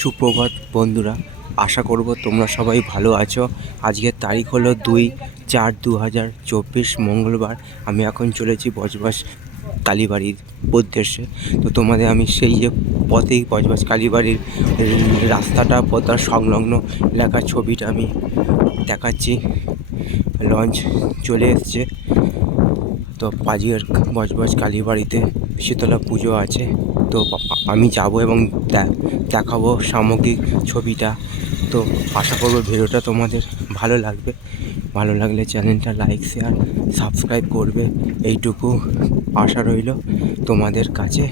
সুপ্রভাত বন্ধুরা, আশা করব তোমরা সবাই ভালো আছো। আজকের তারিখ হলো 2/4/2024 মঙ্গলবার। আমি এখন চলেছি বজবজ কালীবাড়ির উদ্দেশ্যে। তো তোমাদের আমি সেই যে পথেই বজবজ কালীবাড়ির রাস্তাটা পথের সংলগ্ন লেখা ছবিটা আমি দেখাচ্ছি। লঞ্চ চলে এসছে। তো আজকের বজবজ কালীবাড়িতে শীতলা পুজো আছে। তো আমি যাব এবং দেখাবো সামগ্রিক ছবিটা। তো আশা করবো ভিডিওটা তোমাদের ভালো লাগবে। ভালো লাগলে চ্যানেলটা লাইক শেয়ার সাবস্ক্রাইব করবে, এইটুকু আশা রইল তোমাদের কাছে।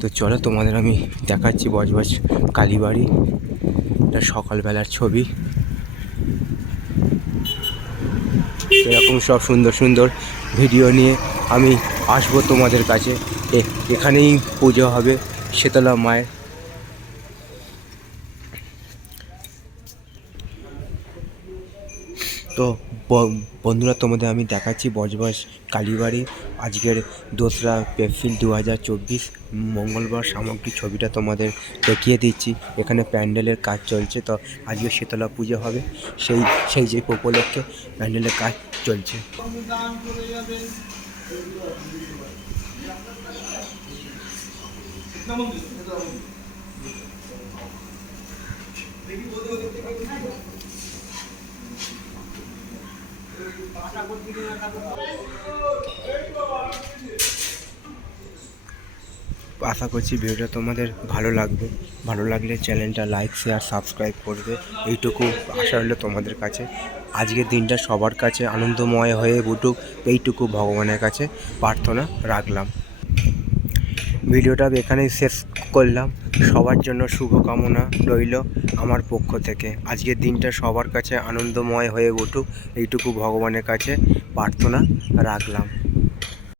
তো চলো তোমাদের আমি দেখাচ্ছি বজবজ কালীবাড়ি, এটা সকালবেলার ছবি। এরকম সব সুন্দর সুন্দর ভিডিও নিয়ে আমি আসবো তোমাদের কাছে। এখানেই পুজো হবে শীতলা মায়ের। তো বন্ধুরা, তোমাদের আমি দেখাচ্ছি বজবজ কালীবাড়ি আজকের 2রা এপ্রিল 2024 মঙ্গলবার সামগ্রিক ছবিটা তোমাদের দেখিয়ে দিচ্ছি। এখানে প্যান্ডেলের কাজ চলছে। তো আজকে শীতলা পুজো হবে, সেই যে উপলক্ষে প্যান্ডেলের কাজ চলছে। আশা করছি ভিডিওটা তোমাদের ভালো লাগবে। ভালো লাগলে চ্যানেলটা লাইক শেয়ার সাবস্ক্রাইব করবে, এইটুকু আশা রইল তোমাদের কাছে। আজকের দিনটা সবার কাছে আনন্দময় হয়ে উঠুক, এইটুকু ভগবানের কাছে প্রার্থনা রাখলাম। ভিডিওটা এখানেই শেষ করলাম। সবার জন্য শুভকামনা রইল আমার পক্ষ থেকে। আজকের দিনটা সবার কাছে আনন্দময় হয়ে উঠুক, এইটুকু ভগবানের কাছে প্রার্থনা রাখলাম।